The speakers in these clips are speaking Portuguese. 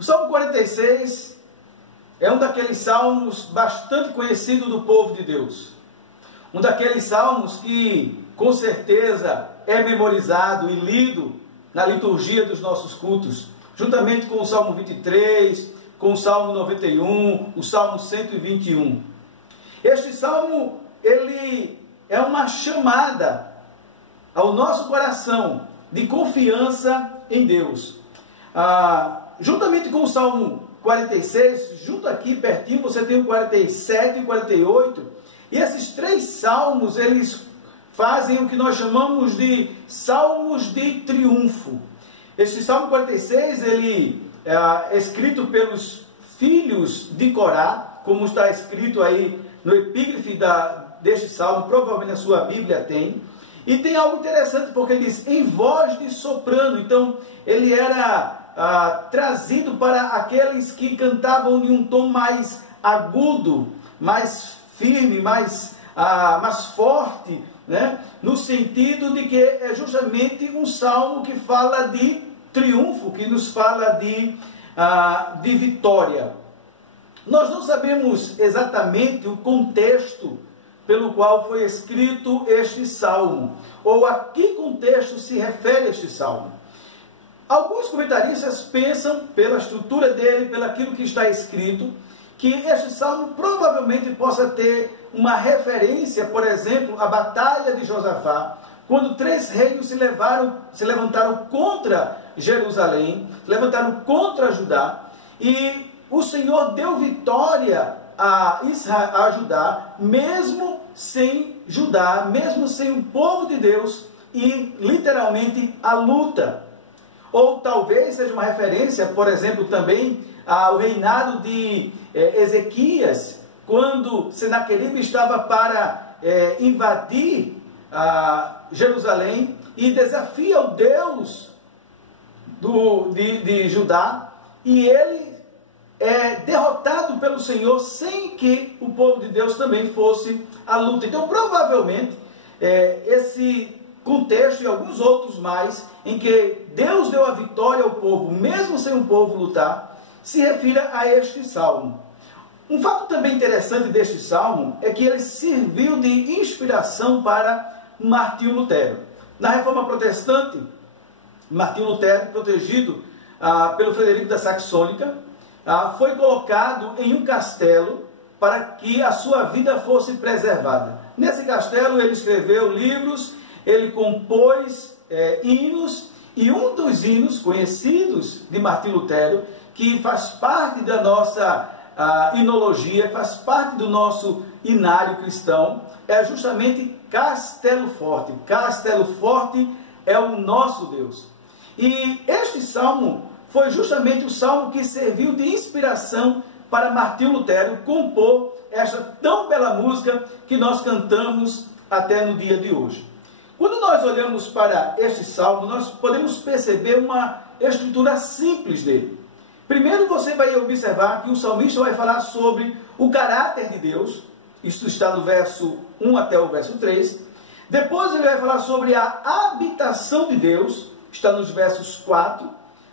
O Salmo 46 é um daqueles salmos bastante conhecido do povo de Deus. Um daqueles salmos que, com certeza, é memorizado e lido na liturgia dos nossos cultos, juntamente com o Salmo 23, com o Salmo 91, o Salmo 121. Este salmo, ele é uma chamada ao nosso coração de confiança em Deus. Juntamente com o Salmo 46, junto aqui pertinho, você tem o 47 e o 48, e esses três salmos, eles fazem o que nós chamamos de salmos de triunfo. Este Salmo 46, ele é escrito pelos filhos de Corá, como está escrito aí no epígrafe deste salmo, provavelmente na sua Bíblia tem. E tem algo interessante, porque ele diz, em voz de soprano. Então, ele era trazido para aqueles que cantavam em um tom mais agudo, mais firme, mais forte, né? No sentido de que é justamente um salmo que fala de triunfo, que nos fala de vitória. Nós não sabemos exatamente o contexto pelo qual foi escrito este salmo, ou a que contexto se refere este salmo. Alguns comentaristas pensam, pela estrutura dele, pelaquilo que está escrito, que este salmo provavelmente possa ter uma referência, por exemplo, à batalha de Josafá, quando três reinos se levantaram contra Jerusalém, se levantaram contra Judá, e o Senhor deu vitória a Judá, mesmo sem Judá, mesmo sem o povo de Deus, e literalmente a luta. Ou talvez seja uma referência, por exemplo, também ao reinado de Ezequias, quando Senaqueribe estava para invadir Jerusalém e desafia o Deus de Judá, e ele é derrotado pelo Senhor sem que o povo de Deus também fosse à luta. Então, provavelmente, esse contexto e alguns outros mais, em que Deus deu a vitória ao povo, mesmo sem o povo lutar, se refira a este salmo. Um fato também interessante deste salmo é que ele serviu de inspiração para Martinho Lutero. Na Reforma Protestante, Martinho Lutero, protegido pelo Frederico da Saxônica, foi colocado em um castelo para que a sua vida fosse preservada. Nesse castelo ele escreveu livros, ele compôs hinos, e um dos hinos conhecidos de Martinho Lutero, que faz parte da nossa hinologia, faz parte do nosso inário cristão, é justamente Castelo Forte. Castelo Forte é o nosso Deus. E este salmo foi justamente o salmo que serviu de inspiração para Martinho Lutero compor esta tão bela música que nós cantamos até no dia de hoje. Quando nós olhamos para este salmo, nós podemos perceber uma estrutura simples dele. Primeiro você vai observar que o salmista vai falar sobre o caráter de Deus, isso está no verso 1 até o verso 3. Depois ele vai falar sobre a habitação de Deus, está nos versos 4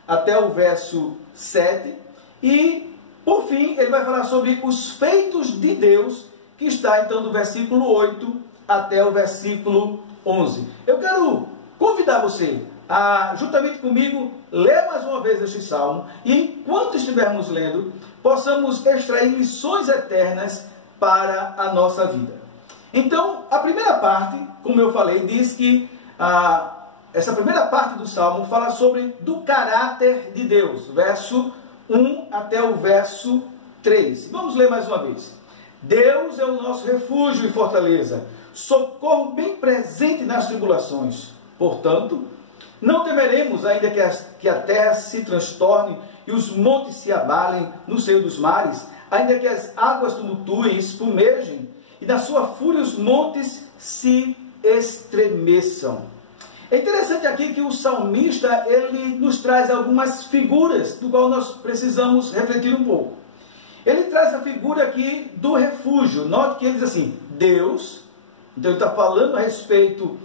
até o verso 7. E, por fim, ele vai falar sobre os feitos de Deus, que está então do versículo 8 até o versículo 11. Eu quero convidar você a, juntamente comigo, ler mais uma vez este salmo, e enquanto estivermos lendo, possamos extrair lições eternas para a nossa vida. Então, a primeira parte, como eu falei, diz que essa primeira parte do salmo fala sobre do caráter de Deus, verso 1 até o verso 3. Vamos ler mais uma vez. Deus é o nosso refúgio e fortaleza, socorro bem presente nas tribulações. Portanto, não temeremos, ainda que a terra se transtorne e os montes se abalem no seio dos mares, ainda que as águas tumultuem e espumejem, e na sua fúria os montes se estremeçam. É interessante aqui que o salmista, ele nos traz algumas figuras, do qual nós precisamos refletir um pouco. Ele traz a figura aqui do refúgio. Note que ele diz assim, Deus, então ele está falando a respeito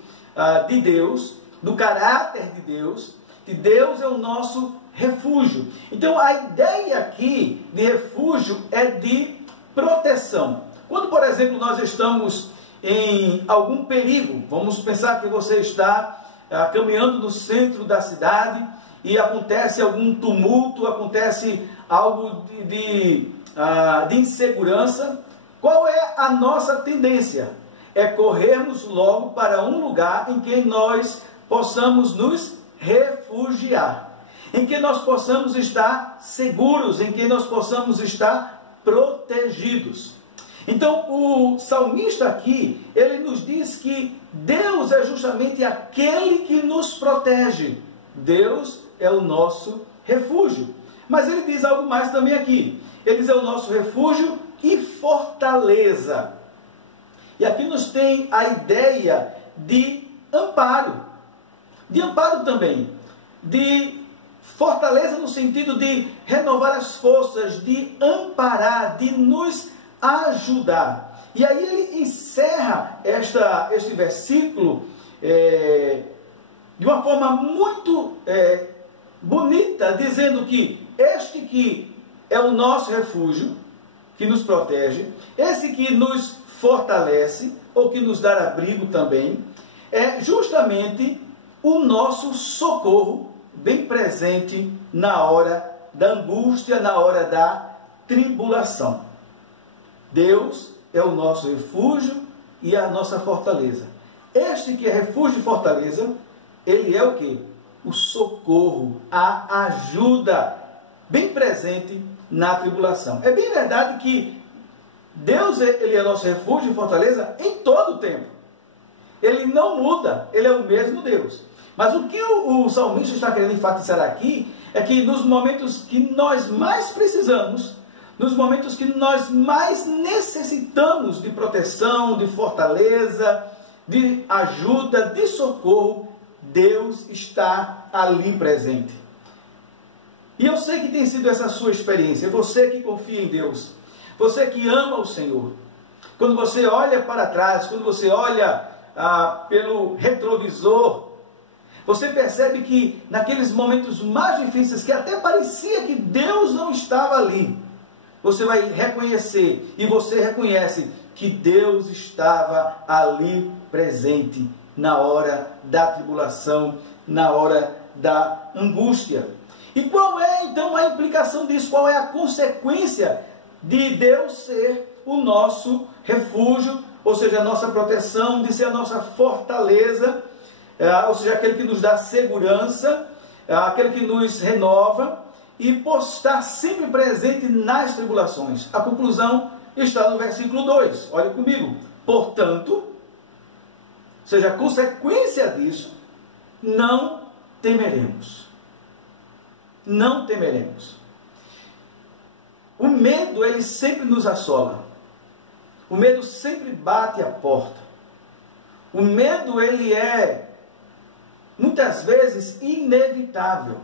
de Deus, do caráter de Deus, que Deus é o nosso refúgio. Então a ideia aqui de refúgio é de proteção. Quando, por exemplo, nós estamos em algum perigo, vamos pensar que você está caminhando no centro da cidade e acontece algum tumulto, acontece algo de insegurança, qual é a nossa tendência? É corrermos logo para um lugar em que nós possamos nos refugiar, em que nós possamos estar seguros, em que nós possamos estar protegidos. Então, o salmista aqui, ele nos diz que Deus é justamente aquele que nos protege. Deus é o nosso refúgio. Mas ele diz algo mais também aqui. Ele diz é o nosso refúgio e fortaleza. E aqui nos tem a ideia de amparo. De amparo também. De fortaleza no sentido de renovar as forças, de amparar, de nos ajudar. E aí ele encerra este versículo de uma forma muito bonita, dizendo que este que é o nosso refúgio, que nos protege, esse que nos fortalece, ou que nos dá abrigo também, é justamente o nosso socorro bem presente na hora da angústia, na hora da tribulação. Deus é o nosso refúgio e a nossa fortaleza. Este que é refúgio e fortaleza, ele é o quê? O socorro, a ajuda bem presente na tribulação. É bem verdade que Deus ele é nosso refúgio e fortaleza em todo o tempo. Ele não muda, ele é o mesmo Deus. Mas o que o salmista está querendo enfatizar aqui é que nos momentos que nós mais precisamos, nos momentos que nós mais necessitamos de proteção, de fortaleza, de ajuda, de socorro, Deus está ali presente. E eu sei que tem sido essa sua experiência, você que confia em Deus, você que ama o Senhor. Quando você olha para trás, quando você olha pelo retrovisor, você percebe que naqueles momentos mais difíceis, que até parecia que Deus não estava ali, você vai reconhecer, e você reconhece que Deus estava ali presente na hora da tribulação, na hora da angústia. E qual é então a implicação disso? Qual é a consequência de Deus ser o nosso refúgio, ou seja, a nossa proteção, de ser a nossa fortaleza, ou seja, aquele que nos dá segurança, aquele que nos renova, e por estar sempre presente nas tribulações? A conclusão está no versículo 2. Olha comigo. Portanto, ou seja, a consequência disso, não temeremos. Não temeremos. O medo, ele sempre nos assola. O medo sempre bate a porta. O medo, ele é, muitas vezes, inevitável.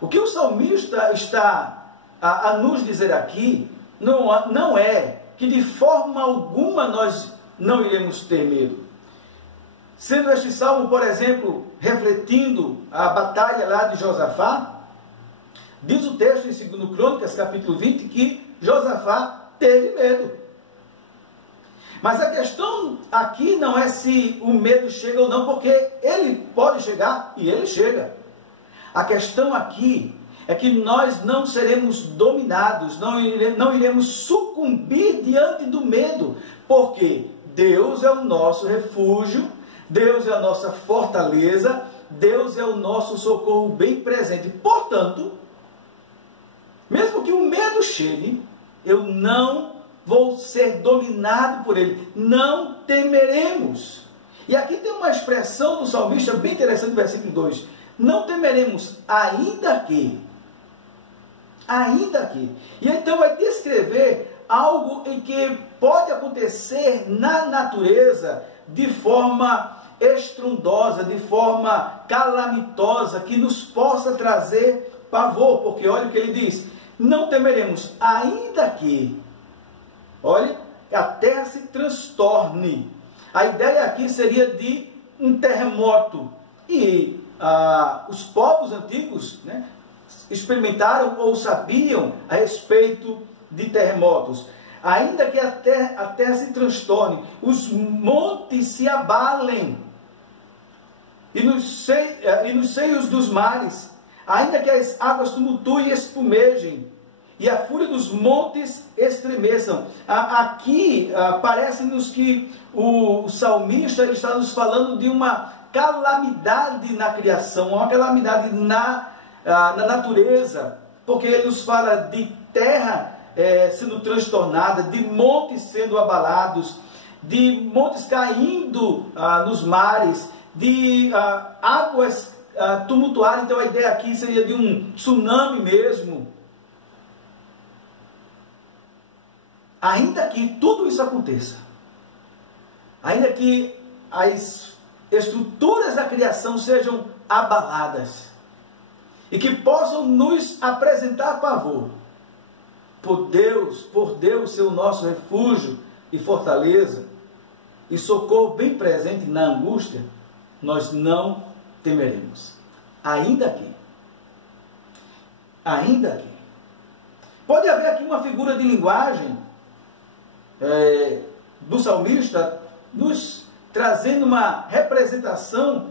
O que o salmista está a nos dizer aqui não é que de forma alguma nós não iremos ter medo. Sendo este salmo, por exemplo, refletindo a batalha lá de Josafá, diz o texto em 2 Crônicas, capítulo 20, que Josafá teve medo. Mas a questão aqui não é se o medo chega ou não, porque ele pode chegar e ele chega. A questão aqui é que nós não seremos dominados, não iremos sucumbir diante do medo, porque Deus é o nosso refúgio, Deus é a nossa fortaleza, Deus é o nosso socorro bem presente. Portanto, mesmo que o medo chegue, eu não vou ser dominado por ele, não temeremos. E aqui tem uma expressão do salmista bem interessante no versículo 2. Não temeremos, ainda que. Ainda que. E então vai descrever algo em que pode acontecer na natureza de forma estrondosa, de forma calamitosa, que nos possa trazer pavor. Porque olha o que ele diz: não temeremos, ainda que. Olha, a terra se transtorne. A ideia aqui seria de um terremoto, E os povos antigos, né, experimentaram ou sabiam a respeito de terremotos. Ainda que a terra se transtorne, os montes se abalem, e nos seios dos mares, ainda que as águas tumultuem e espumejem, e a fúria dos montes estremeçam. Aqui parece-nos que o salmista ele está nos falando de uma calamidade na criação, uma calamidade na natureza, porque ele nos fala de terra sendo transtornada, de montes sendo abalados, de montes caindo nos mares, de águas tumultuarem. Então a ideia aqui seria de um tsunami mesmo. Ainda que tudo isso aconteça, ainda que as estruturas da criação sejam abaladas e que possam nos apresentar pavor, por Deus ser o nosso refúgio e fortaleza e socorro bem presente na angústia, nós não temeremos. Ainda que. Pode haver aqui uma figura de linguagem do salmista nos trazendo uma representação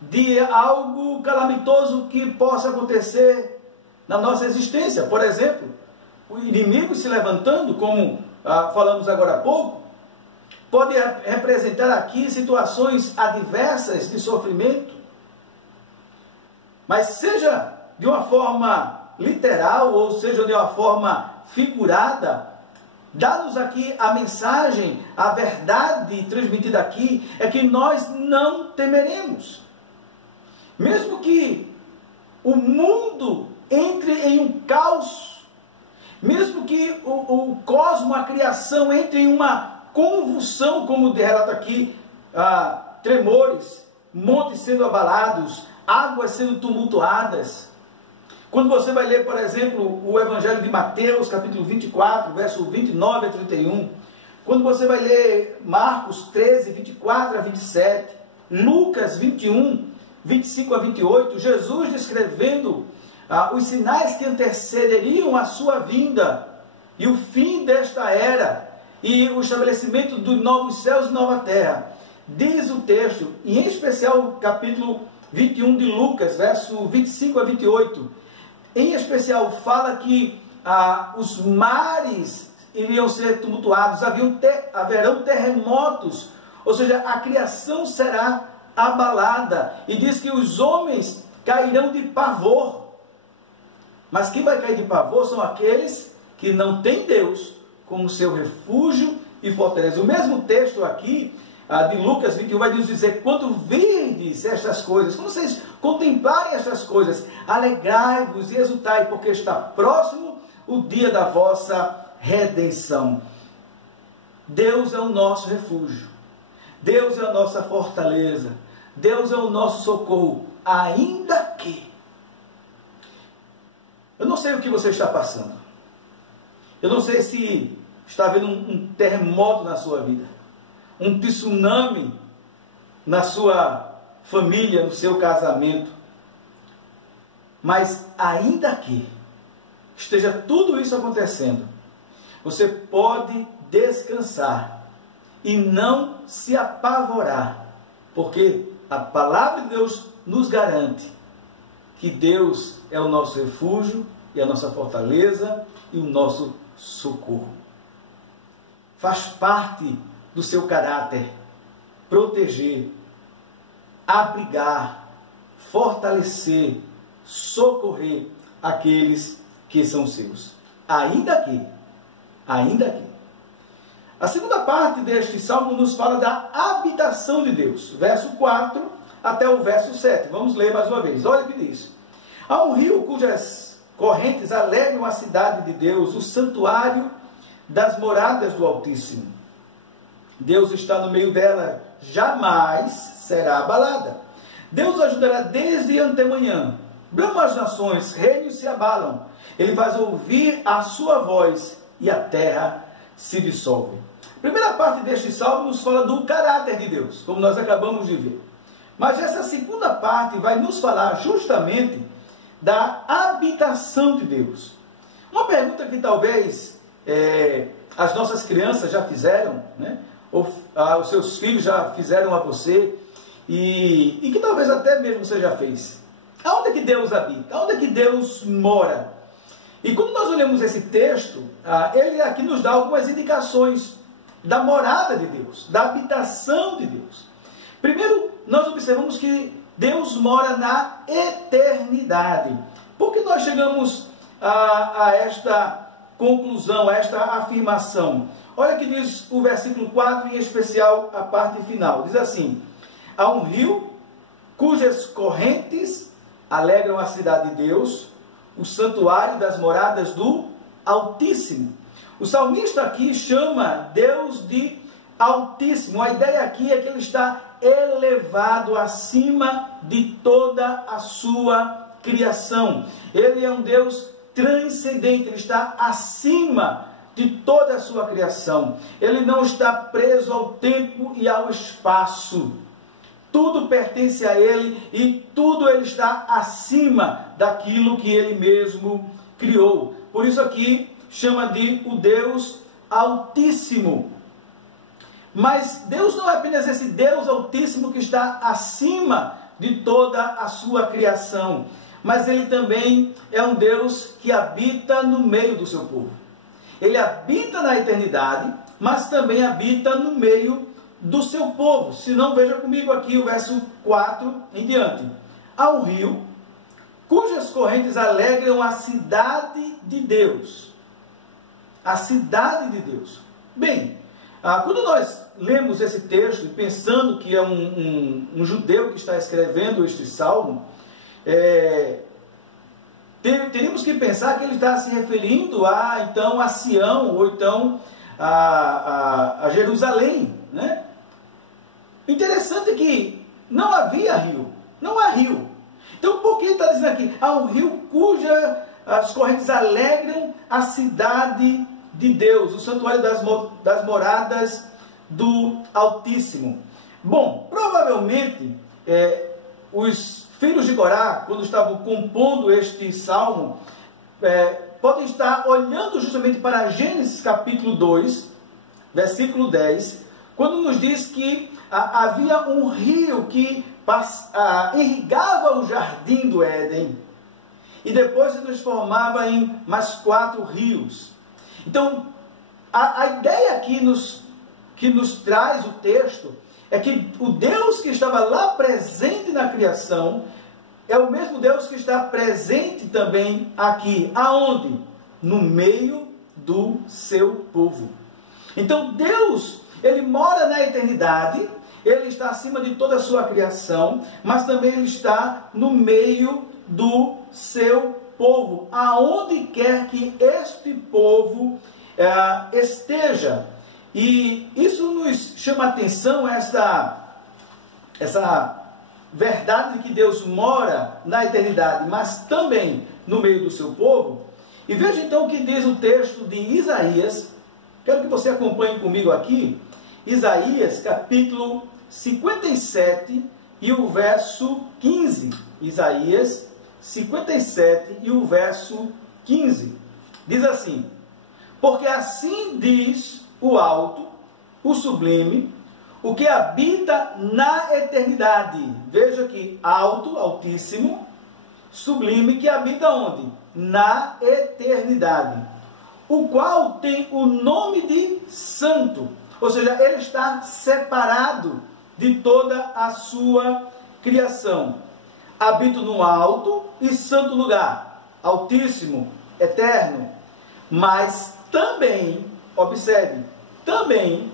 de algo calamitoso que possa acontecer na nossa existência. Por exemplo, o inimigo se levantando, como falamos agora há pouco, pode representar aqui situações adversas de sofrimento, mas seja de uma forma literal ou seja de uma forma figurada, dá-nos aqui a mensagem, a verdade transmitida aqui é que nós não temeremos. Mesmo que o mundo entre em um caos, mesmo que o cosmos, a criação, entre em uma convulsão, como relata aqui, tremores, montes sendo abalados, águas sendo tumultuadas. Quando você vai ler, por exemplo, o Evangelho de Mateus, capítulo 24, verso 29 a 31, quando você vai ler Marcos 13, 24 a 27, Lucas 21, 25 a 28, Jesus descrevendo os sinais que antecederiam a sua vinda e o fim desta era e o estabelecimento dos novos céus e nova terra. Diz o texto, e em especial o capítulo 21 de Lucas, verso 25 a 28, em especial fala que os mares iriam ser tumultuados, haverão terremotos, ou seja, a criação será abalada, e diz que os homens cairão de pavor. Mas quem vai cair de pavor são aqueles que não têm Deus como seu refúgio e fortaleza. O mesmo texto aqui de Lucas 21 vai nos dizer: quando virdes estas coisas, quando vocês contemplarem estas coisas, alegrai-vos e exultai, porque está próximo o dia da vossa redenção. Deus é o nosso refúgio, Deus é a nossa fortaleza, Deus é o nosso socorro, ainda que. Eu não sei o que você está passando, eu não sei se está havendo um terremoto na sua vida, um tsunami na sua família, no seu casamento. Mas ainda que esteja tudo isso acontecendo, você pode descansar e não se apavorar, porque a palavra de Deus nos garante que Deus é o nosso refúgio e a nossa fortaleza e o nosso socorro. Faz parte do seu caráter proteger, abrigar, fortalecer, socorrer aqueles que são seus. Ainda que. A segunda parte deste salmo nos fala da habitação de Deus. Verso 4 até o verso 7. Vamos ler mais uma vez. Olha o que diz. Há um rio cujas correntes alegram a cidade de Deus, o santuário das moradas do Altíssimo. Deus está no meio dela, jamais será abalada. Deus ajudará desde antemanhã. Bramam as nações, reinos se abalam. Ele faz ouvir a sua voz e a terra se dissolve. A primeira parte deste salmo nos fala do caráter de Deus, como nós acabamos de ver. Mas essa segunda parte vai nos falar justamente da habitação de Deus. Uma pergunta que talvez as nossas crianças já fizeram, né? Ou os seus filhos já fizeram a você, e que talvez até mesmo você já fez. Aonde é que Deus habita? Aonde é que Deus mora? E quando nós olhamos esse texto, ele aqui nos dá algumas indicações da morada de Deus, da habitação de Deus. Primeiro, nós observamos que Deus mora na eternidade. Por que nós chegamos a esta conclusão, a esta afirmação? Olha que diz o versículo 4, em especial a parte final. Diz assim: há um rio cujas correntes alegram a cidade de Deus, o santuário das moradas do Altíssimo. O salmista aqui chama Deus de Altíssimo. A ideia aqui é que ele está elevado acima de toda a sua criação. Ele é um Deus transcendente, ele está acima de toda a sua criação. Ele não está preso ao tempo e ao espaço. Tudo pertence a Ele e tudo Ele está acima daquilo que Ele mesmo criou. Por isso aqui chama de o Deus Altíssimo. Mas Deus não é apenas esse Deus Altíssimo que está acima de toda a sua criação, mas Ele também é um Deus que habita no meio do seu povo. Ele habita na eternidade, mas também habita no meio do seu povo. Se não, veja comigo aqui o verso 4 em diante. Há um rio cujas correntes alegram a cidade de Deus. A cidade de Deus. Bem, quando nós lemos esse texto, pensando que é um judeu que está escrevendo este salmo, teríamos que pensar que ele está se referindo então a Sião, ou então a Jerusalém, né? Interessante que não havia rio, não há rio. Então, por que está dizendo aqui? Há um rio cujas correntes alegram a cidade de Deus, o santuário das moradas do Altíssimo. Bom, provavelmente os filhos de Corá, quando estavam compondo este salmo, podem estar olhando justamente para Gênesis capítulo 2, versículo 10, quando nos diz que havia um rio que irrigava o jardim do Éden e depois se transformava em mais 4 rios. Então, a ideia aqui que nos traz o texto é que o Deus que estava lá presente na criação é o mesmo Deus que está presente também aqui. Aonde? No meio do seu povo. Então Deus, Ele mora na eternidade, Ele está acima de toda a sua criação, mas também Ele está no meio do seu povo, aonde quer que este povo esteja. E isso nos chama a atenção, essa verdade de que Deus mora na eternidade, mas também no meio do seu povo. E veja então o que diz o texto de Isaías. Quero que você acompanhe comigo aqui. Isaías capítulo 57 e o verso 15. Isaías 57 e o verso 15. Diz assim: porque assim diz o alto, o sublime, o que habita na eternidade. Veja aqui, alto, altíssimo, sublime, que habita onde? Na eternidade. O qual tem o nome de santo. Ou seja, ele está separado de toda a sua criação. Habito no alto e santo lugar, altíssimo, eterno. Mas também, observe, também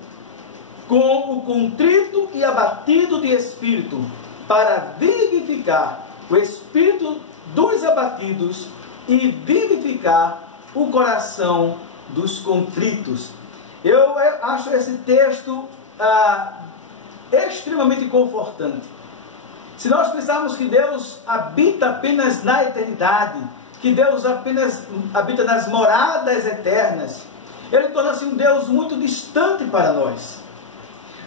com o contrito e abatido de espírito, para vivificar o espírito dos abatidos e vivificar o coração dos contritos. Eu acho esse texto extremamente confortante. Se nós pensarmos que Deus habita apenas na eternidade, que Deus apenas habita nas moradas eternas, Ele torna-se um Deus muito distante para nós.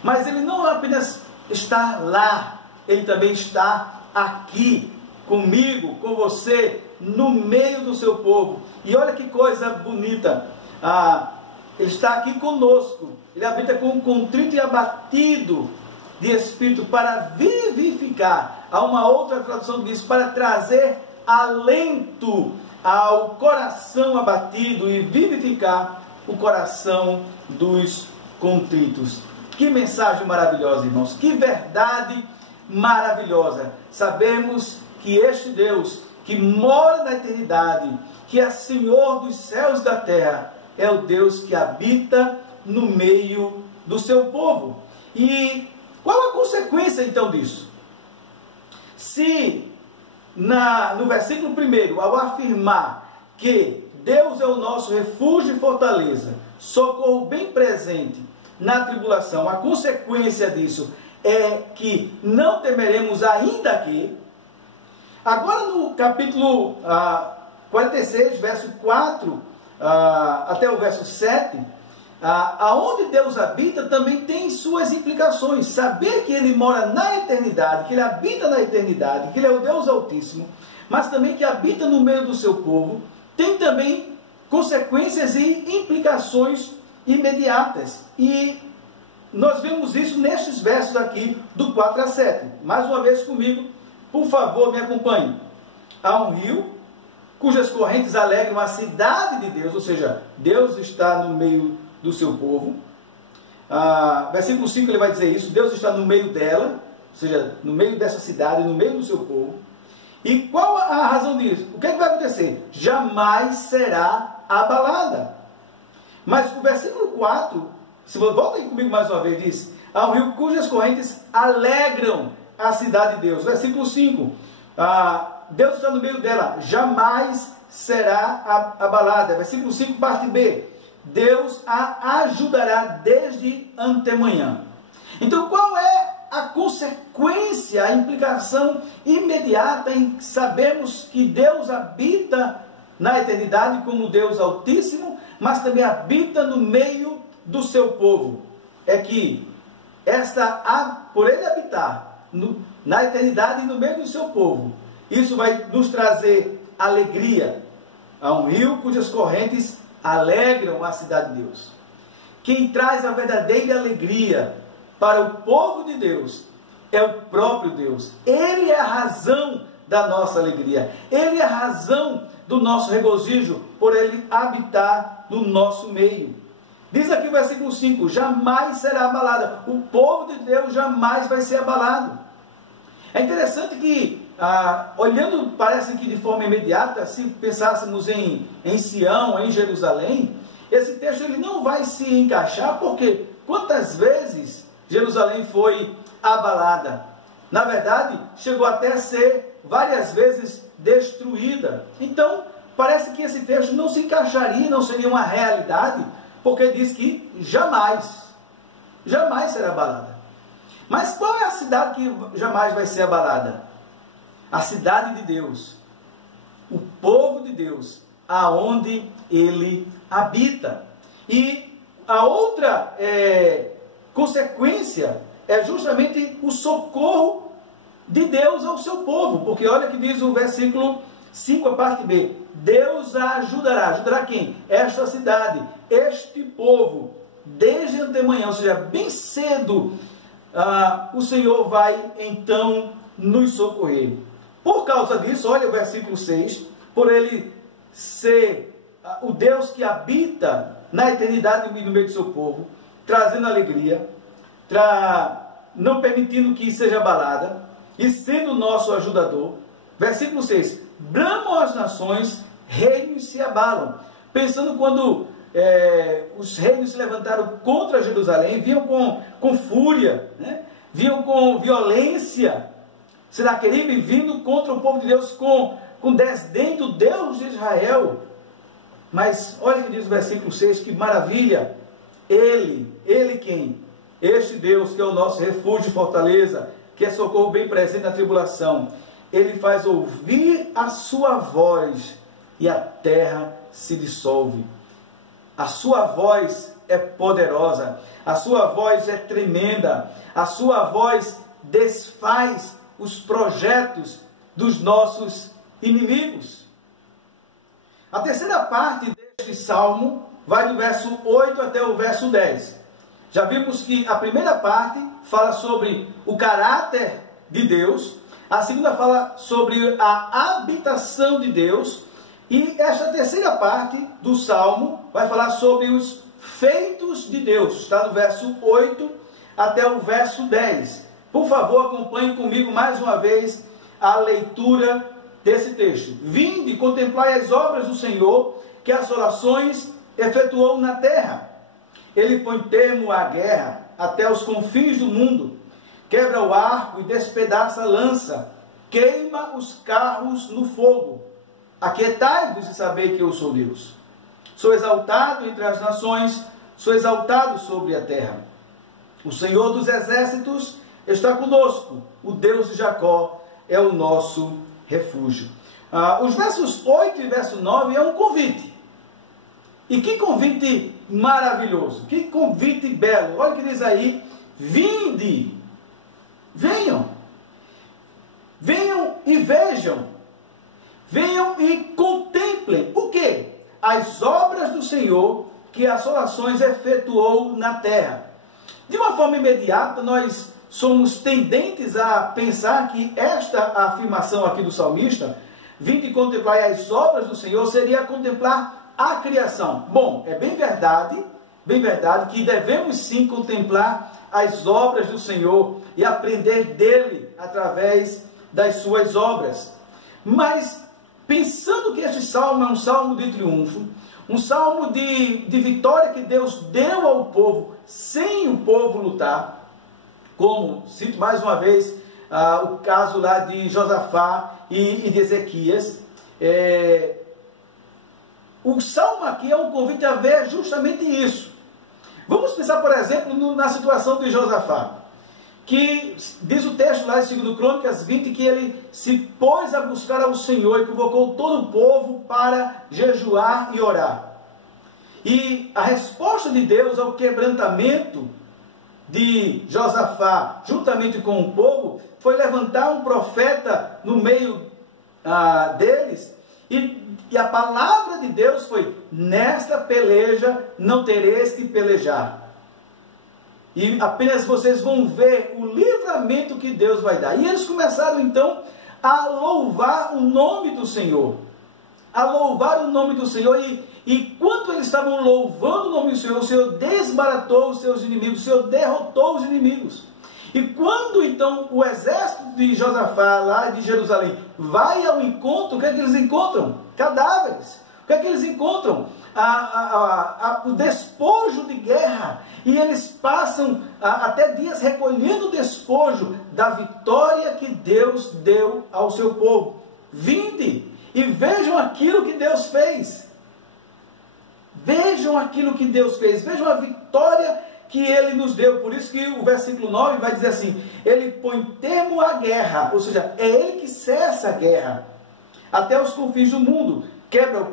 Mas Ele não apenas está lá, Ele também está aqui comigo, com você, no meio do seu povo. E olha que coisa bonita, Ele está aqui conosco. Ele habita com um contrito e abatido de espírito para vivificar. Há uma outra tradução que diz, para trazer alento ao coração abatido e vivificar o coração dos contritos. Que mensagem maravilhosa, irmãos. Que verdade maravilhosa. Sabemos que este Deus que mora na eternidade, que é Senhor dos céus e da terra, é o Deus que habita no meio do seu povo. E qual a consequência então disso? Se no versículo 1, ao afirmar que Deus é o nosso refúgio e fortaleza, socorro bem presente na tribulação, a consequência disso é que não temeremos ainda que. Agora no capítulo 46, verso 4 até o verso 7, aonde Deus habita também tem suas implicações. Saber que Ele mora na eternidade, que Ele habita na eternidade, que Ele é o Deus Altíssimo, mas também que habita no meio do seu povo, tem também consequências e implicações imediatas. E nós vemos isso nestes versos aqui, do 4 a 7. Mais uma vez comigo, por favor, me acompanhe. Há um rio, cujas correntes alegram a cidade de Deus, ou seja, Deus está no meio do seu povo. Versículo 5 ele vai dizer isso, Deus está no meio dela, ou seja, no meio dessa cidade, no meio do seu povo. E qual a razão disso? O que é que vai acontecer? Jamais será abalada. Mas o versículo 4, se você volta aí comigo mais uma vez, diz, há um rio cujas correntes alegram a cidade de Deus. Versículo 5, Deus está no meio dela, jamais será abalada. Versículo 5, parte B, Deus a ajudará desde antemanhã. Então, qual é a consequência, a implicação imediata em sabermos que Deus habita na eternidade como Deus Altíssimo, mas também habita no meio do seu povo? É que por Ele habitar na eternidade e no meio do seu povo, isso vai nos trazer alegria. Há um rio cujas correntes alegram a cidade de Deus. Quem traz a verdadeira alegria para o povo de Deus é o próprio Deus. Ele é a razão da nossa alegria. Ele é a razão do nosso regozijo, por Ele habitar no nosso meio. Diz aqui o versículo 5, jamais será abalada. O povo de Deus jamais vai ser abalado. É interessante que, olhando, parece que de forma imediata, se pensássemos em Sião, em Jerusalém, esse texto ele não vai se encaixar, porque quantas vezes Jerusalém foi abalada? Na verdade, chegou até a ser várias vezes destruída. Então, parece que esse texto não se encaixaria, não seria uma realidade, porque diz que jamais será abalada. Mas qual é a cidade que jamais vai ser abalada? A cidade de Deus, o povo de Deus, aonde Ele habita. E a outra consequência é justamente o socorro de Deus ao seu povo, porque olha que diz o versículo 5, a parte B, Deus a ajudará. Ajudará quem? Esta cidade, este povo, desde antemanhã, ou seja, bem cedo, o Senhor vai então nos socorrer. Por causa disso, olha o versículo 6, por Ele ser o Deus que habita na eternidade no meio do seu povo, trazendo alegria, não permitindo que seja abalada, e sendo nosso ajudador. Versículo 6, bramam as nações, reinos se abalam. Pensando quando os reinos se levantaram contra Jerusalém, vinham com fúria, né? Vinham com violência, Senaqueribe vindo contra o povo de Deus com desdém do Deus de Israel. Mas olha o que diz o versículo 6, que maravilha, Ele quem? Este Deus que é o nosso refúgio e fortaleza, que é socorro bem presente na tribulação, Ele faz ouvir a sua voz e a terra se dissolve. A sua voz é poderosa, a sua voz é tremenda, a sua voz desfaz os projetos dos nossos inimigos. A terceira parte deste salmo vai do verso 8 até o verso 10. Já vimos que a primeira parte fala sobre o caráter de Deus, a segunda fala sobre a habitação de Deus, e esta terceira parte do salmo vai falar sobre os feitos de Deus. Está do verso 8 até o verso 10. Por favor, acompanhe comigo mais uma vez a leitura desse texto. Vinde e contemplai as obras do Senhor, que assolações efetuou na terra. Ele põe termo à guerra até os confins do mundo, quebra o arco e despedaça a lança, queima os carros no fogo. Aquietai-vos e sabei que eu sou Deus. Sou exaltado entre as nações, sou exaltado sobre a terra. O Senhor dos exércitos está conosco, o Deus de Jacó é o nosso refúgio. Os versos 8 e verso 9 é um convite. E que convite maravilhoso, que convite belo. Olha o que diz aí: vinde, venham, venham e vejam, venham e contemplem. O quê? As obras do Senhor, que assolações efetuou na terra. De uma forma imediata, nós somos tendentes a pensar que esta afirmação aqui do salmista, vinde contemplar as obras do Senhor, seria contemplar a criação. Bom, é bem verdade que devemos sim contemplar as obras do Senhor e aprender dele através das suas obras. Mas, pensando que este salmo é um salmo de triunfo, um salmo de vitória que Deus deu ao povo, sem o povo lutar, como, cito mais uma vez, o caso lá de Josafá e de Ezequias, o salmo aqui é um convite a ver justamente isso. Vamos pensar, por exemplo, na situação de Josafá, que diz o texto lá em 2 Crônicas 20, que ele se pôs a buscar ao Senhor e convocou todo o povo para jejuar e orar. E a resposta de Deus ao quebrantamento de Josafá, juntamente com o povo, foi levantar um profeta no meio deles, e a palavra de Deus foi: nesta peleja não tereis que pelejar. E apenas vocês vão ver o livramento que Deus vai dar. E eles começaram então a louvar o nome do Senhor. A louvar o nome do Senhor. E quando eles estavam louvando o nome do Senhor, o Senhor desbaratou os seus inimigos, o Senhor derrotou os inimigos. E quando então o exército de Josafá, lá de Jerusalém, vai ao encontro, o que é que eles encontram? Cadáveres. O que é que eles encontram? O despojo de guerra. E eles passam até dias recolhendo o despojo da vitória que Deus deu ao seu povo. Vinde e vejam aquilo que Deus fez. Vejam aquilo que Deus fez. Vejam a vitória que Ele nos deu. Por isso que o versículo 9 vai dizer assim: Ele põe termo à guerra. Ou seja, é Ele que cessa a guerra até os confins do mundo. Quebra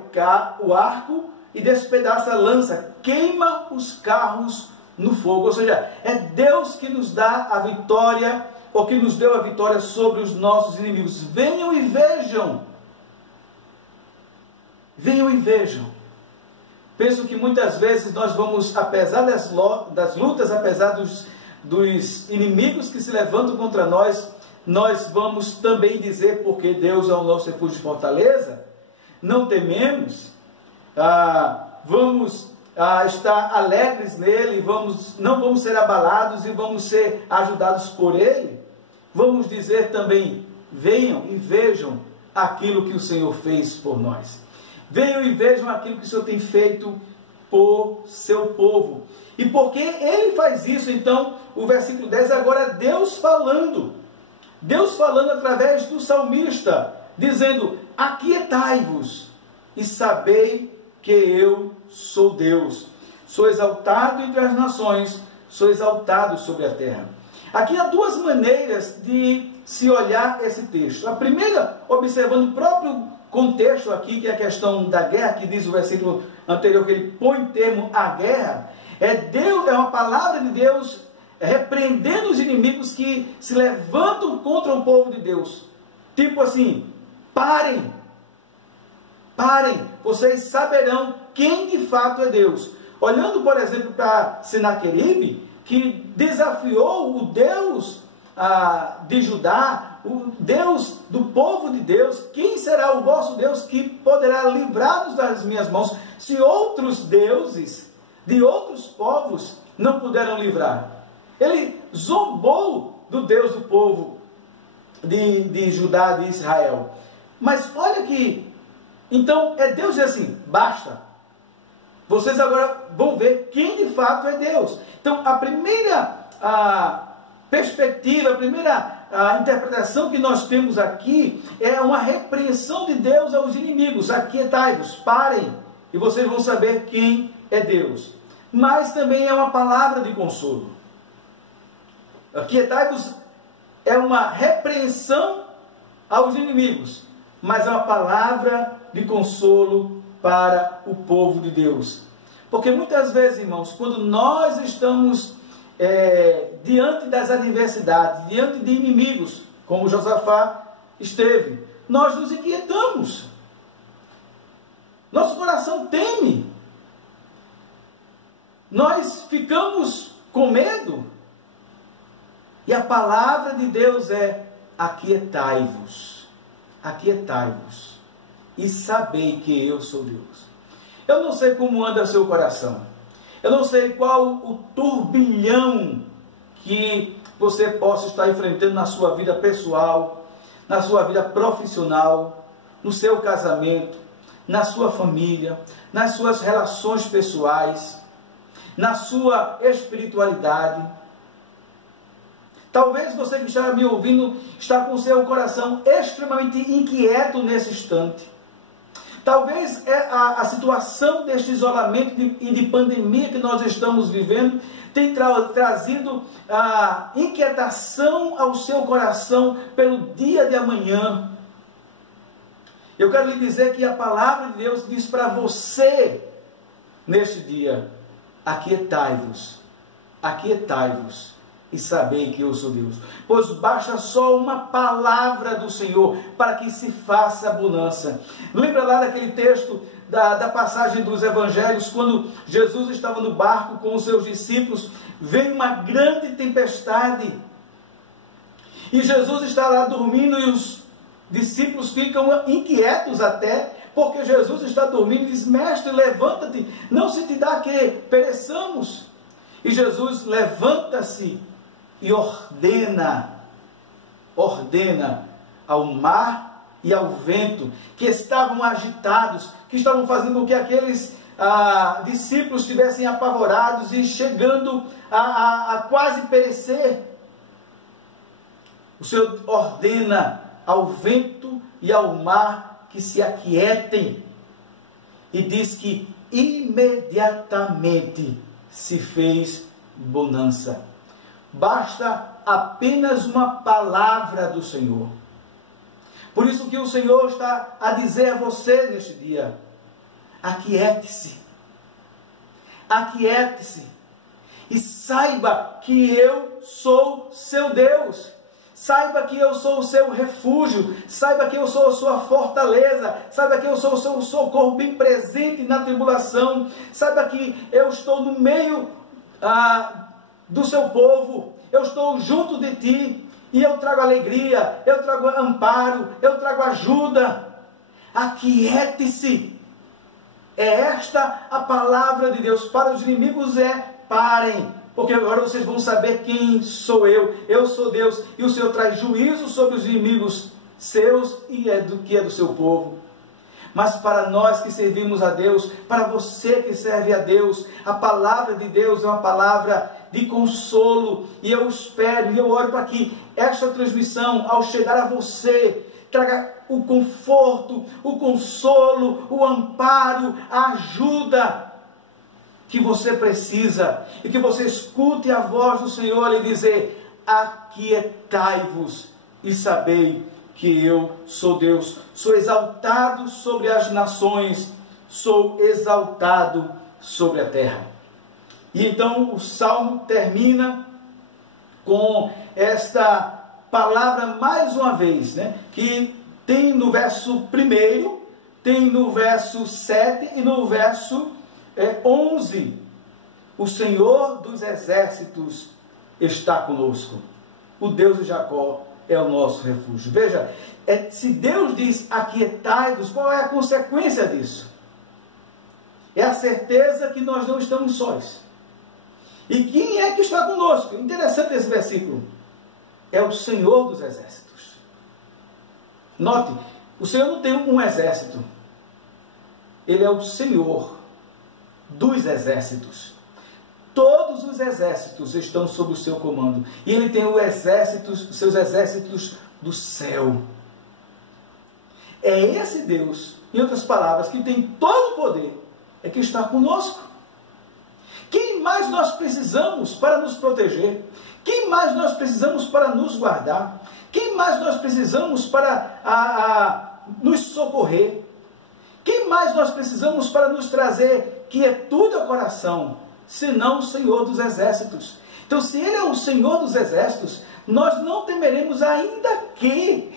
o arco e despedaça a lança. Queima os carros no fogo. Ou seja, é Deus que nos dá a vitória, ou que nos deu a vitória sobre os nossos inimigos. Venham e vejam. Venham e vejam. Penso que muitas vezes nós vamos, apesar das lutas, apesar dos inimigos que se levantam contra nós, nós vamos também dizer, porque Deus é o nosso refúgio e fortaleza, não tememos, vamos estar alegres nele, não vamos ser abalados e vamos ser ajudados por ele. Vamos dizer também: venham e vejam aquilo que o Senhor fez por nós. Venham e vejam aquilo que o Senhor tem feito por seu povo. E porque Ele faz isso, então, o versículo 10, agora Deus falando através do salmista, dizendo: aquietai-vos e sabei que eu sou Deus. Sou exaltado entre as nações, sou exaltado sobre a terra. Aqui há duas maneiras de se olhar esse texto. A primeira, observando o próprio contexto aqui, que é a questão da guerra, que diz o versículo anterior, que ele põe termo à guerra, é uma palavra de Deus repreendendo os inimigos que se levantam contra o povo de Deus. Tipo assim, parem, vocês saberão quem de fato é Deus. Olhando, por exemplo, para Senaqueribe, que desafiou o Deus de Judá, o Deus do povo de Deus: quem será o vosso Deus que poderá livrar-nos das minhas mãos, se outros deuses de outros povos não puderam livrar? Ele zombou do Deus do povo de Judá, de Israel. Mas olha aqui, então Deus diz assim: basta, vocês agora vão ver quem de fato é Deus. Então a primeira perspectiva, a primeira interpretação que nós temos aqui é uma repreensão de Deus aos inimigos: aquietai-vos, parem, e vocês vão saber quem é Deus. Mas também é uma palavra de consolo. Aquietai-vos é uma repreensão aos inimigos, mas é uma palavra de consolo para o povo de Deus. Porque muitas vezes, irmãos, quando nós estamos diante das adversidades, diante de inimigos, como Josafá esteve, nós nos inquietamos. Nosso coração teme. Nós ficamos com medo. E a palavra de Deus é: aquietai-vos, aquietai-vos, e sabei que eu sou Deus. Eu não sei como anda o seu coração. Eu não sei qual o turbilhão que você possa estar enfrentando na sua vida pessoal, na sua vida profissional, no seu casamento, na sua família, nas suas relações pessoais, na sua espiritualidade. Talvez você que está me ouvindo está com o seu coração extremamente inquieto nesse instante. Talvez a situação deste isolamento e de pandemia que nós estamos vivendo tem trazido a inquietação ao seu coração pelo dia de amanhã. Eu quero lhe dizer que a palavra de Deus diz para você neste dia: aquietai-vos, aquietai-vos, e sabei que eu sou Deus. Pois basta só uma palavra do Senhor para que se faça bonança. Lembra lá daquele texto da passagem dos evangelhos, quando Jesus estava no barco com os seus discípulos, vem uma grande tempestade, e Jesus está lá dormindo, e os discípulos ficam inquietos até, porque Jesus está dormindo, e diz: mestre, levanta-te, não se te dá que pereçamos. E Jesus levanta-se e ordena ao mar e ao vento, que estavam agitados, que estavam fazendo com que aqueles discípulos estivessem apavorados e chegando a quase perecer. O Senhor ordena ao vento e ao mar que se aquietem, e diz que imediatamente se fez bonança. Basta apenas uma palavra do Senhor. Por isso que o Senhor está a dizer a você neste dia: aquiete-se, aquiete-se, e saiba que eu sou seu Deus. Saiba que eu sou o seu refúgio, saiba que eu sou a sua fortaleza, saiba que eu sou o seu socorro bem presente na tribulação, saiba que eu estou no meio do seu povo, eu estou junto de ti, e eu trago alegria, eu trago amparo, eu trago ajuda. Aquiete-se. É esta a palavra de Deus para os inimigos: parem, porque agora vocês vão saber quem sou eu sou Deus, e o Senhor traz juízo sobre os inimigos seus e que é do seu povo. Mas para nós que servimos a Deus, para você que serve a Deus, a palavra de Deus é uma palavra de consolo, e eu espero e eu oro para que esta transmissão, ao chegar a você, traga o conforto, o consolo, o amparo, a ajuda que você precisa, e que você escute a voz do Senhor e dizer: aquietai-vos e sabei que eu sou Deus, sou exaltado sobre as nações, sou exaltado sobre a terra. E então o salmo termina com esta palavra mais uma vez, né? Que tem no verso 1, tem no verso 7 e no verso 11. O Senhor dos exércitos está conosco. O Deus de Jacó é o nosso refúgio. Veja, se Deus diz aquietai-vos, qual é a consequência disso? É a certeza que nós não estamos sós. E quem é que está conosco? Interessante esse versículo. É o Senhor dos exércitos. Note, o Senhor não tem um exército. Ele é o Senhor dos exércitos. Todos os exércitos estão sob o seu comando. E Ele tem os seus exércitos do céu. É esse Deus, em outras palavras, que tem todo o poder, é que está conosco. Quem mais nós precisamos para nos proteger? Quem mais nós precisamos para nos guardar? Quem mais nós precisamos para nos socorrer? Quem mais nós precisamos para nos trazer quietude ao coração, senão o Senhor dos exércitos? Então, se Ele é o Senhor dos exércitos, nós não temeremos ainda que.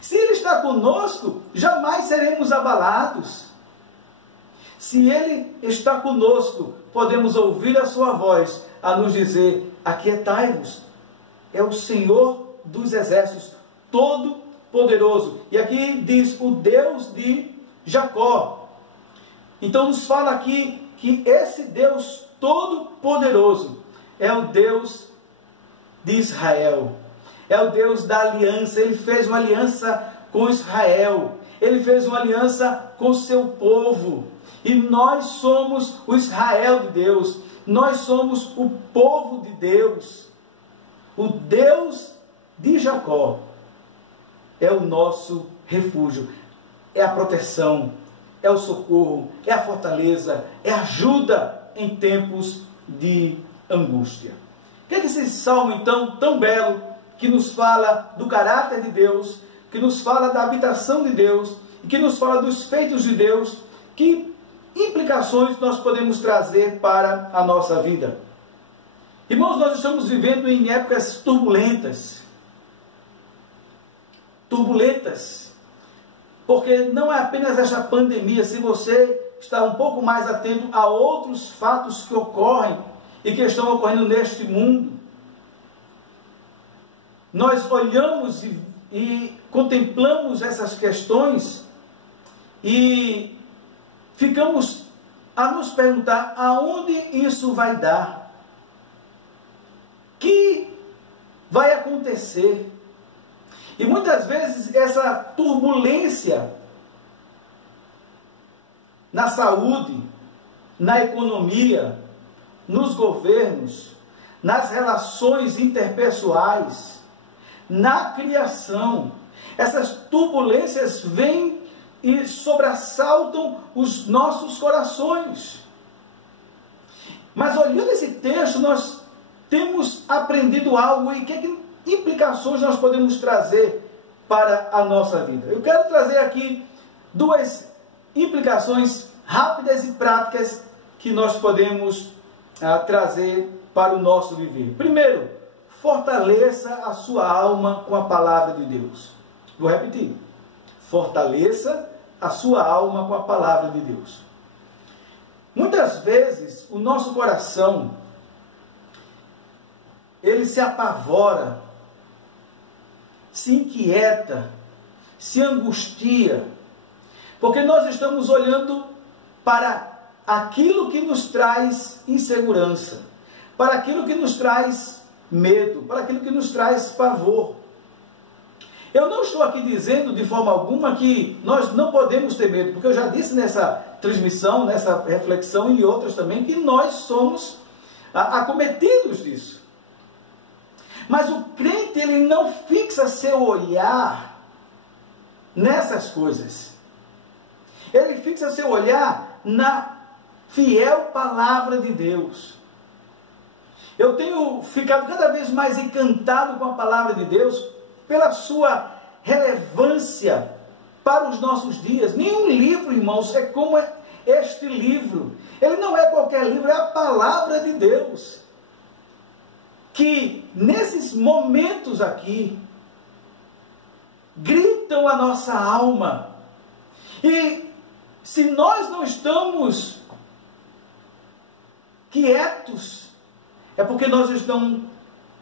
Se Ele está conosco, jamais seremos abalados. Se Ele está conosco, podemos ouvir a sua voz a nos dizer, aquietai-vos. É o Senhor dos exércitos, todo-poderoso. E aqui diz o Deus de Jacó. Então nos fala aqui que esse Deus todo-poderoso é o Deus de Israel. É o Deus da aliança. Ele fez uma aliança com Israel. Ele fez uma aliança com o seu povo. E nós somos o Israel de Deus. Nós somos o povo de Deus. O Deus de Jacó é o nosso refúgio. É a proteção, é o socorro, é a fortaleza, é a ajuda em tempos de angústia. O que é esse salmo, então, tão belo, que nos fala do caráter de Deus, que nos fala da habitação de Deus, e que nos fala dos feitos de Deus, que implicações nós podemos trazer para a nossa vida? Irmãos, nós estamos vivendo em épocas turbulentas. Turbulentas. Porque não é apenas esta pandemia. Se você está um pouco mais atento a outros fatos que ocorrem e que estão ocorrendo neste mundo, nós olhamos e contemplamos essas questões e ficamos a nos perguntar aonde isso vai dar, o que vai acontecer. E muitas vezes essa turbulência na saúde, na economia, nos governos, nas relações interpessoais, na criação, essas turbulências vêm e sobressaltam os nossos corações. Mas olhando esse texto, nós temos aprendido algo e que implicações nós podemos trazer para a nossa vida. Eu quero trazer aqui duas implicações rápidas e práticas que nós podemos trazer para o nosso viver. Primeiro, fortaleça a sua alma com a palavra de Deus. Vou repetir. Fortaleça a sua alma com a palavra de Deus. Muitas vezes o nosso coração ele se apavora, se inquieta, se angustia, porque nós estamos olhando para aquilo que nos traz insegurança, para aquilo que nos traz medo, para aquilo que nos traz pavor. Eu não estou aqui dizendo de forma alguma que nós não podemos ter medo, porque eu já disse nessa transmissão, nessa reflexão e outras também, que nós somos acometidos disso. Mas o crente, ele não fixa seu olhar nessas coisas. Ele fixa seu olhar na fiel palavra de Deus. Eu tenho ficado cada vez mais encantado com a palavra de Deus, pela sua relevância para os nossos dias. Nenhum livro, irmãos, é como este livro. Ele não é qualquer livro, é a palavra de Deus. que nesses momentos aqui gritam a nossa alma. E se nós não estamos quietos, é porque nós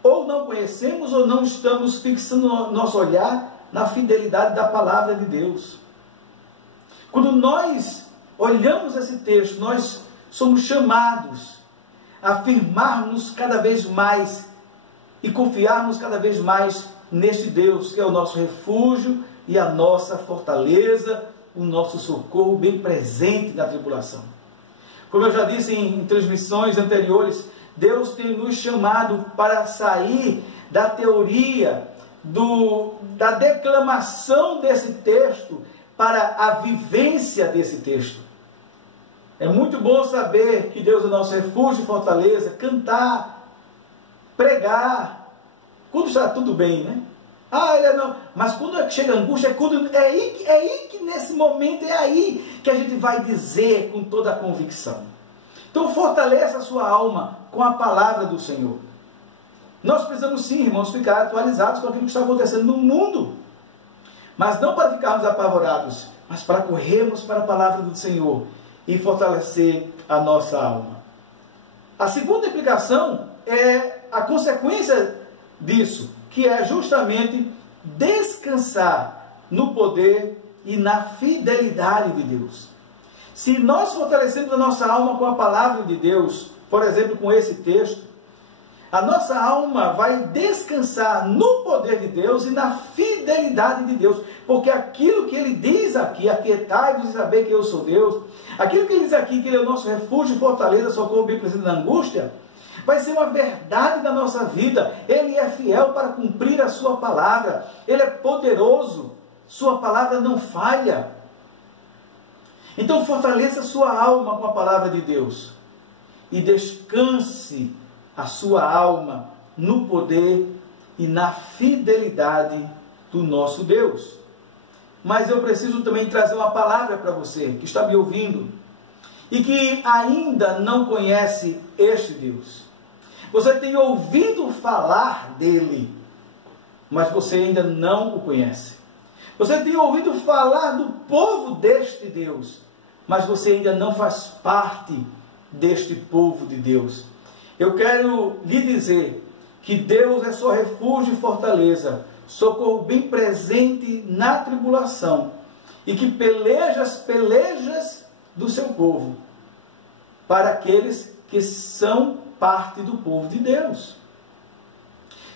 ou não conhecemos ou não estamos fixando nosso olhar na fidelidade da palavra de Deus. Quando nós olhamos esse texto, nós somos chamados a afirmarmos cada vez mais e confiarmos cada vez mais neste Deus, que é o nosso refúgio e a nossa fortaleza, o nosso socorro bem presente na tribulação. Como eu já disse em transmissões anteriores, Deus tem nos chamado para sair da teoria, da declamação desse texto, para a vivência desse texto. É muito bom saber que Deus é nosso refúgio e fortaleza, cantar, pregar, quando está tudo bem, né? Mas quando chega a angústia, é aí que nesse momento, é aí que a gente vai dizer com toda a convicção. Então fortaleça a sua alma com a palavra do Senhor. Nós precisamos sim, irmãos, ficar atualizados com aquilo que está acontecendo no mundo. Mas não para ficarmos apavorados, mas para corrermos para a palavra do Senhor e fortalecer a nossa alma. A segunda implicação é a consequência disso, que é justamente descansar no poder e na fidelidade de Deus. Se nós fortalecemos a nossa alma com a palavra de Deus, por exemplo, com esse texto, a nossa alma vai descansar no poder de Deus e na fidelidade de Deus, porque aquilo que ele diz aqui, aquietai-vos e saber que eu sou Deus, aquilo que ele diz aqui, que ele é o nosso refúgio e fortaleza, socorro bem presente na angústia, vai ser uma verdade da nossa vida. Ele é fiel para cumprir a sua palavra, ele é poderoso, sua palavra não falha. Então fortaleça a sua alma com a palavra de Deus e descanse a sua alma no poder e na fidelidade do nosso Deus. Mas eu preciso também trazer uma palavra para você que está me ouvindo e que ainda não conhece este Deus. Você tem ouvido falar dele, mas você ainda não o conhece. Você tem ouvido falar do povo deste Deus, mas você ainda não faz parte deste povo de Deus. Eu quero lhe dizer que Deus é só refúgio e fortaleza, socorro bem presente na tribulação, e que peleja as pelejas do seu povo, para aqueles que são parte do povo de Deus.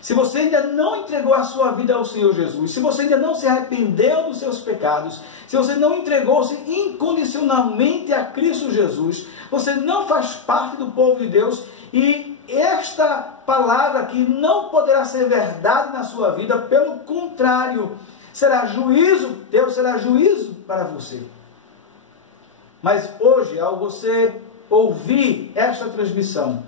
Se você ainda não entregou a sua vida ao Senhor Jesus, se você ainda não se arrependeu dos seus pecados, se você não entregou-se incondicionalmente a Cristo Jesus, você não faz parte do povo de Deus, e esta palavra aqui não poderá ser verdade na sua vida, pelo contrário, será juízo, Deus será juízo para você. Mas hoje, ao você ouvir esta transmissão,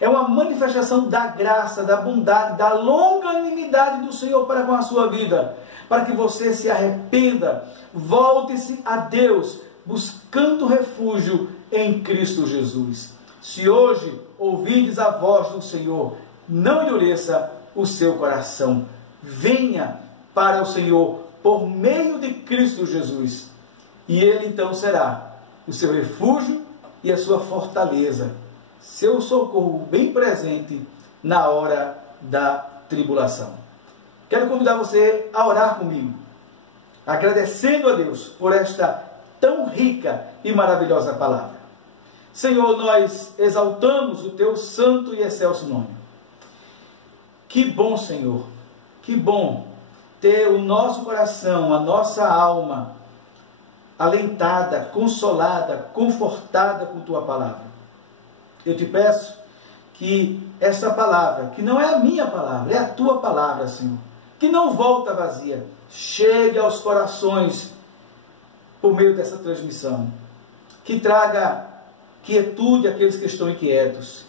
é uma manifestação da graça, da bondade, da longanimidade do Senhor para com a sua vida, para que você se arrependa, volte-se a Deus, buscando refúgio em Cristo Jesus. Se hoje ouvides a voz do Senhor, não endureça o seu coração. Venha para o Senhor por meio de Cristo Jesus, e Ele então será o seu refúgio e a sua fortaleza, seu socorro bem presente na hora da tribulação. Quero convidar você a orar comigo, agradecendo a Deus por esta tão rica e maravilhosa palavra. Senhor, nós exaltamos o teu santo e excelso nome. Que bom, Senhor, que bom ter o nosso coração, a nossa alma alentada, consolada, confortada com tua palavra. Eu te peço que essa palavra, que não é a minha palavra, é a tua palavra, Senhor, que não volta vazia, chegue aos corações por meio dessa transmissão, que traga quietude àqueles que estão inquietos,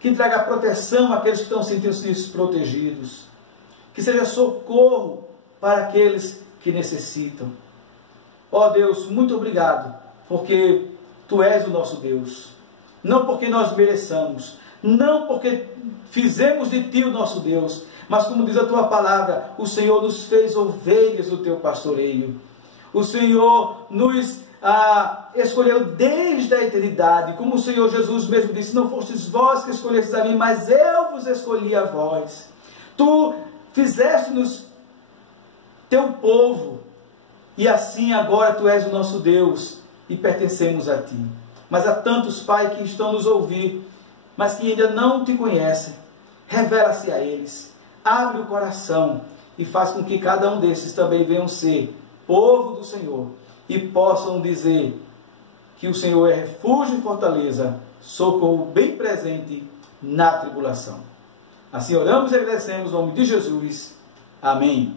que traga proteção àqueles que estão sentindo-se desprotegidos, que seja socorro para aqueles que necessitam. Ó Deus, muito obrigado, porque Tu és o nosso Deus, não porque nós mereçamos, não porque fizemos de Ti o nosso Deus, mas como diz a Tua palavra, o Senhor nos fez ovelhas do Teu pastoreio. O Senhor nos escolheu desde a eternidade, como o Senhor Jesus mesmo disse: não fostes vós que escolhestes a mim, mas eu vos escolhi a vós. Tu fizeste-nos teu povo, e assim agora Tu és o nosso Deus, e pertencemos a Ti. Mas há tantos, Pai, que estão nos ouvindo, mas que ainda não Te conhecem. Revela-se a eles, abre o coração, e faz com que cada um desses também venham ser povo do Senhor, e possam dizer que o Senhor é refúgio e fortaleza, socorro bem presente na tribulação. Assim oramos e agradecemos, em nome de Jesus. Amém.